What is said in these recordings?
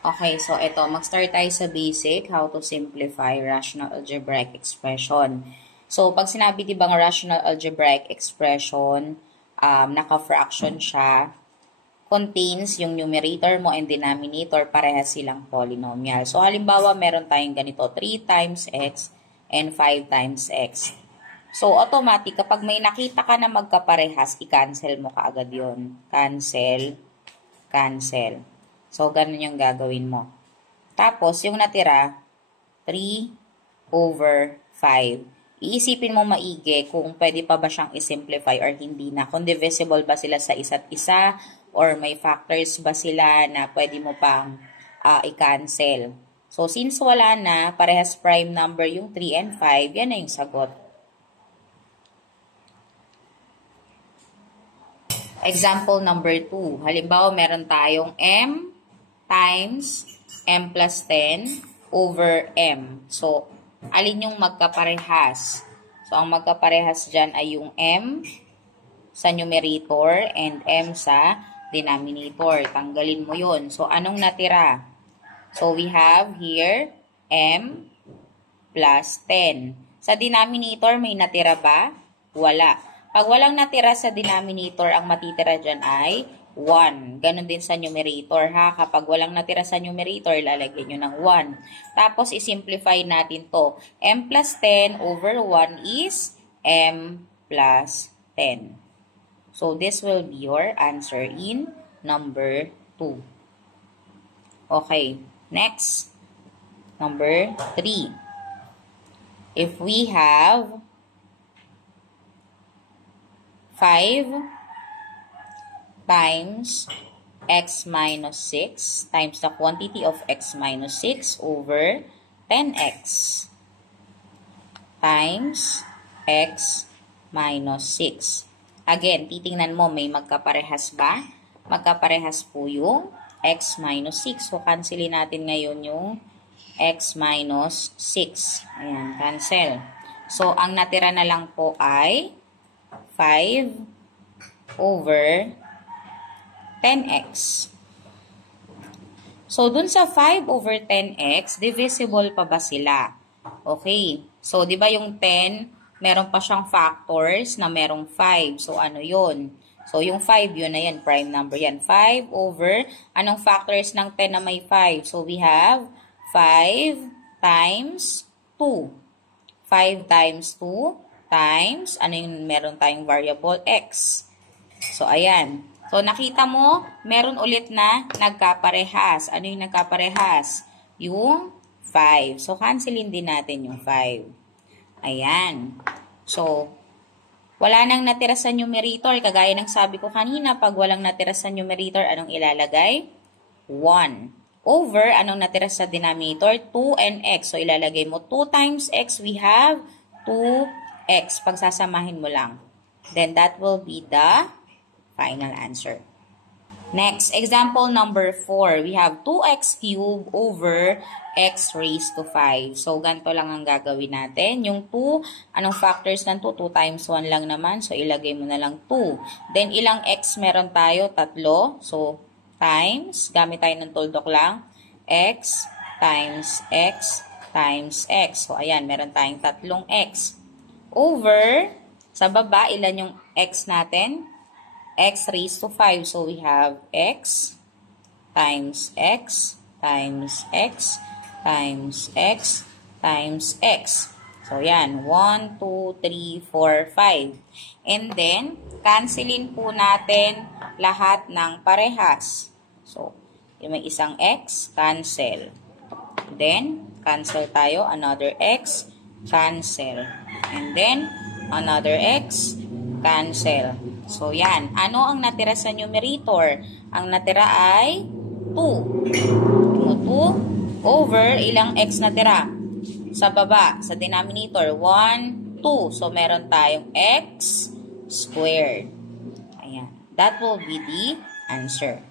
Okay, so ito, mag-start tayo sa basic, how to simplify rational algebraic expression. So, pag sinabi di bang rational algebraic expression, naka-fraction siya, contains yung numerator mo and denominator, parehas silang polynomial. So, halimbawa, meron tayong ganito, 3 times x and 5 times x. So, automatic, kapag may nakita ka na magkaparehas, i-cancel mo kaagad yun. Cancel, cancel. So, ganun yung gagawin mo. Tapos, yung natira, 3 over 5. Iisipin mo maigi kung pwede pa ba siyang i-simplify or hindi na. Kung divisible ba sila sa isa't isa or may factors ba sila na pwede mo pang i-cancel. So, since wala na, parehas prime number yung 3 and 5, yan na yung sagot. Example number 2. Halimbawa, meron tayong m times m plus 10 over m. So, alin yung magkaparehas? So, ang magkaparehas dyan ay yung m sa numerator and m sa denominator. Tanggalin mo yun. So, anong natira? So, we have here m plus 10. Sa denominator, may natira ba? Wala. Pag walang natira sa denominator, ang matitira dyan ay 1. Ganon din sa numerator ha. Kapag walang natira sa numerator, lalagyan nyo ng 1. Tapos, isimplify natin to. M plus 10 over 1 is M plus 10. So, this will be your answer in number 2. Okay. Next. Number 3. If we have 5 times x minus 6 times the quantity of x minus 6 over 10x times x minus 6. Again, titingnan mo, may magkaparehas ba? Magkaparehas po yung x minus 6. So, cancelin natin ngayon yung x minus 6. Ayan, cancel. So, ang natira na lang po ay 5 over 10x. So, dun sa 5 over 10x, divisible pa ba sila? Okay. So, di ba yung 10, meron pa siyang factors na merong 5. So, ano yun? So, yung 5, yun na yan. Prime number yan. 5 over, anong factors ng 10 na may 5? So, we have 5 times 2. 5 times 2 times, ano yung meron tayong variable? X. So, ayan. So, nakita mo, meron ulit na nagkaparehas. Ano yung nagkaparehas? Yung 5. So, cancelin din natin yung 5. Ayan. So, wala nang natira sa numerator. Kagaya ng sabi ko kanina, pag walang natira sa numerator, anong ilalagay? 1. Over, anong natira sa denominator? 2 and x. So, ilalagay mo 2 times x, we have 2x. Pagsasamahin mo lang. Then, that will be the final answer. Next, example number 4. We have 2x cubed over x raised to 5. So, ganito lang ang gagawin natin. Yung 2, anong factors ng 2? 2 times 1 lang naman. So, ilagay mo na lang 2. Then, ilang x meron tayo? 3. So, times, gamit tayo ng tuldok lang, x times x times x. So, ayan, meron tayong 3x. Over, sa baba, ilan yung x natin? X raised to 5. So, we have x times x times x times x times x. So, yan. 1, 2, 3, 4, 5. And then, cancelin po natin lahat ng parehas. So, yung may isang x, cancel. Then, cancel tayo. Another x, cancel. And then, another x, cancel. So, yan. Ano ang natira sa numerator? Ang natira ay 2. 2 over ilang x natira? Sa baba, sa denominator, 1, 2. So, meron tayong x squared. Ayan. That will be the answer.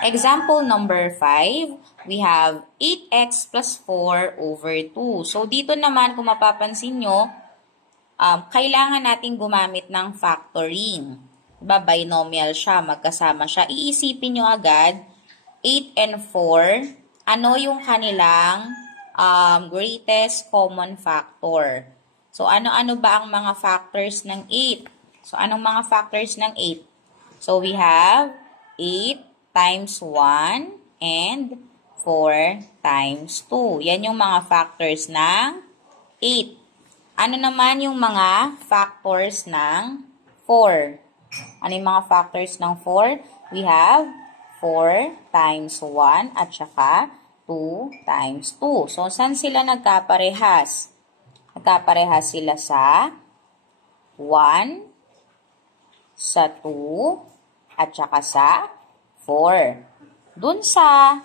Example number 5, we have 8x plus 4 over 2. So, dito naman, kung mapapansin nyo, kailangan natin gumamit ng factoring. Diba, binomial siya, magkasama siya. Iisipin nyo agad, 8 and 4, ano yung kanilang greatest common factor? So, ano-ano ba ang mga factors ng 8? So, anong mga factors ng 8? So, we have 8 times 1 and 4 times 2. Yan yung mga factors ng 8. Ano naman yung mga factors ng 4? Ano yung mga factors ng 4? We have 4 times 1 at saka 2 times 2. So, saan sila nagkaparehas? Nagkaparehas sila sa 1, sa 2, at saka sa 4. Dun sa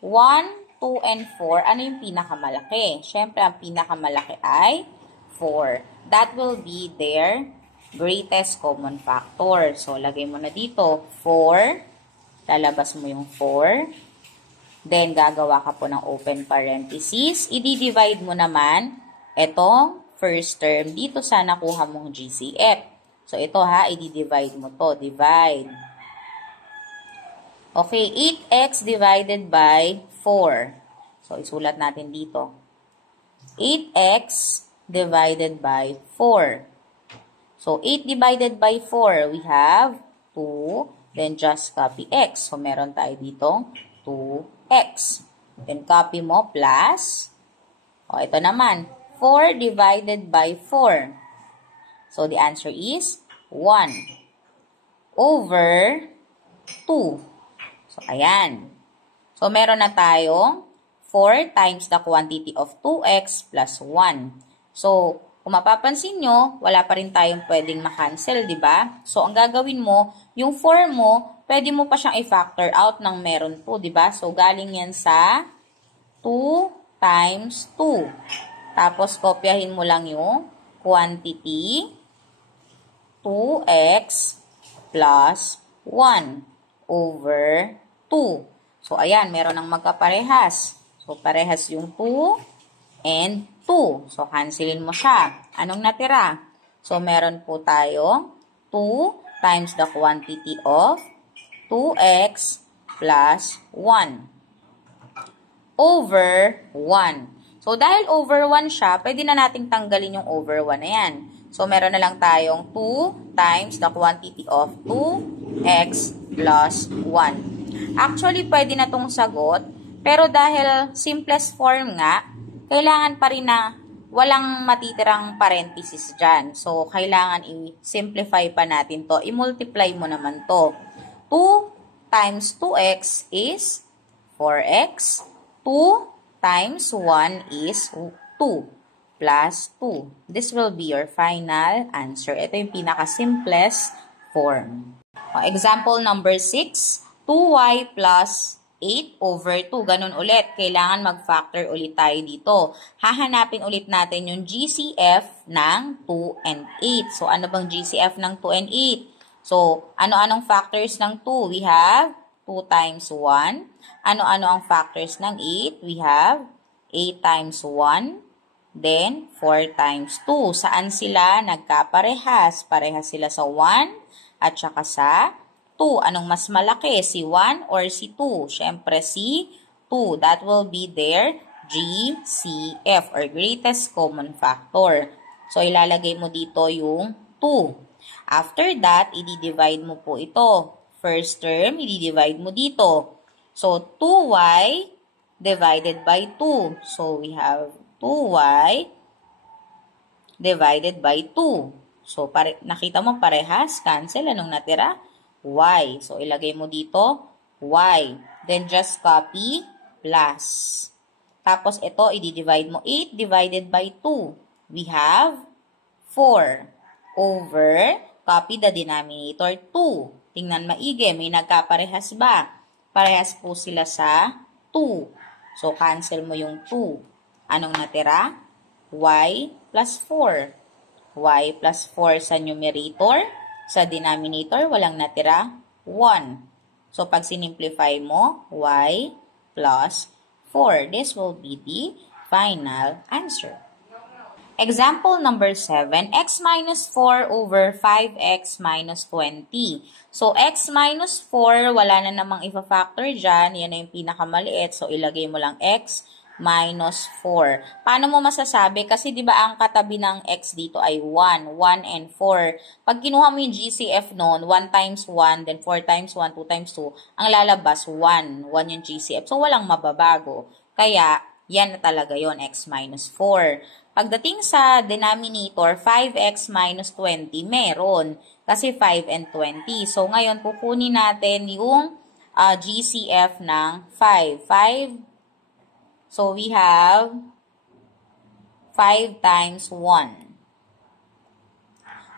1, 2, and 4, ano yung pinakamalaki? Siyempre, ang pinakamalaki ay 4. That will be their greatest common factor. So, lagay mo na dito, 4. Lalabas mo yung 4. Then, gagawa ka po ng open parenthesis. I-divide mo naman itong first term dito sa nakuha mong GCF. So, ito ha, i-divide mo to. Divide. Okay, 8x divided by 4. So, isulat natin dito. 8x divided by 4. So, 8 divided by 4, we have 2. Then, just copy x. So, meron tayo ditong 2x. Then, copy mo plus. O, ito naman. 4 divided by 4. So, the answer is 1 over 2. So, ayan. So, meron na tayong 4 times the quantity of 2x plus 1. So, kung mapapansin nyo, wala pa rin tayong pwedeng makancel, di ba? So, ang gagawin mo, yung 4 mo, pwede mo pa siyang i-factor out ng meron 2, di ba? So, galing yan sa 2 times 2. Tapos, kopyahin mo lang yung quantity 2x plus 1 over 2. So, ayan, meron ng magkaparehas. So, parehas yung 2 and 2. So, cancelin mo siya. Anong natira? So, meron po tayong 2 times the quantity of 2x plus 1 over 1. So, dahil over 1 siya, pwede na nating tanggalin yung over 1 na yan. So, meron na lang tayong 2 times the quantity of 2x plus 1. Actually, pwede na itong sagot, pero dahil simplest form nga, kailangan pa rin na walang matitirang parenthesis dyan. So, kailangan i-simplify pa natin to. I-multiply mo naman to. 2 times 2x is 4x. 2 times 1 is 2 plus 2. This will be your final answer. Ito yung pinaka-simplest form. Example number 6. 2y plus 8 over 2. Ganun ulit. Kailangan mag-factor ulit tayo dito. Hahanapin ulit natin yung GCF ng 2 and 8. So, ano bang GCF ng 2 and 8? So, ano-anong factors ng 2? We have 2 times 1. Ano-ano ang factors ng 8? We have 8 times 1. Then, 4 times 2. Saan sila nagkaparehas? Parehas sila sa 1 at saka sa 2. Anong mas malaki? Si 1 or si 2? Siyempre, si 2. That will be their GCF or greatest common factor. So, ilalagay mo dito yung 2. After that, i-divide mo po ito. First term, i-divide mo dito. So, 2y divided by 2. So, we have 2y divided by 2. So, nakita mo parehas, cancel. Anong natira? Y. So, ilagay mo dito, y. Then, just copy, plus. Tapos, ito, i-divide mo. 8 divided by 2. We have 4 over, copy the denominator, 2. Tingnan maigi, may nagkaparehas ba? Parehas po sila sa 2. So, cancel mo yung 2. Anong natira? Y plus 4. Y plus 4 sa numerator. Sa denominator, walang natira, 1. So, pag sinimplify mo, y plus 4. This will be the final answer. Example number 7, x minus 4 over 5x minus 20. So, x minus 4, wala na namang ipa-factor dyan. Yan na yung pinakamaliit. So, ilagay mo lang x minus 4. Paano mo masasabi? Kasi di ba ang katabi ng x dito ay 1. 1 and 4. Pag kinuha mo yung GCF noon, 1 times 1, then 4 times 1, 2 times 2, ang lalabas 1. 1 yung GCF. So, walang mababago. Kaya, yan na talaga yon x minus 4. Pagdating sa denominator, 5x minus 20, meron. Kasi 5 and 20. So, ngayon, kukunin natin yung GCF ng 5. 5. So, we have 5 times 1.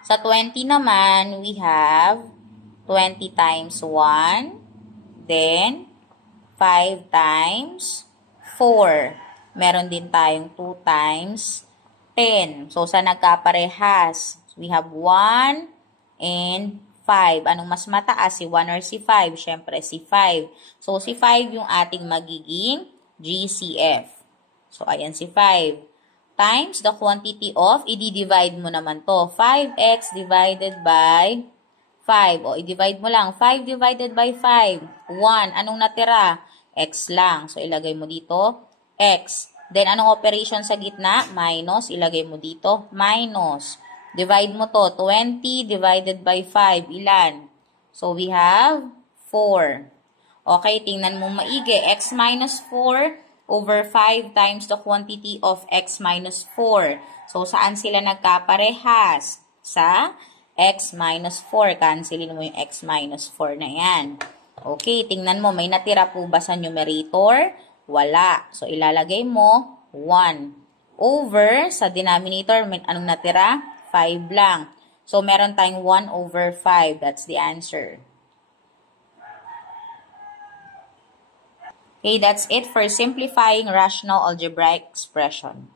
Sa 20 naman, we have 20 times 1. Then, 5 times 4. Meron din tayong 2 times 10. So, sa nagkaparehas, we have 1 and 5. Anong mas mataas? Si 1 or si 5? Siyempre, si 5. So, si 5 yung ating magiging GCF. So, ayan si 5. Times the quantity of, i-divide mo naman to. 5x divided by 5. O, i-divide mo lang. 5 divided by 5. 1. Anong natira? X lang. So, ilagay mo dito, x. Then, anong operation sa gitna? Minus. Ilagay mo dito, minus. Divide mo to. 20 divided by 5. Ilan? So, we have 4. Okay, tingnan mo maigi. X minus 4 over 5 times the quantity of x minus 4. So, saan sila nagkaparehas? Sa x minus 4. Cancelin mo yung x minus 4 na yan. Okay, tingnan mo. May natira po ba sa numerator? Wala. So, ilalagay mo 1. Over, sa denominator, anong natira? 5 lang. So, meron tayong 1 over 5. That's the answer. Okay, that's it for simplifying rational algebraic expression.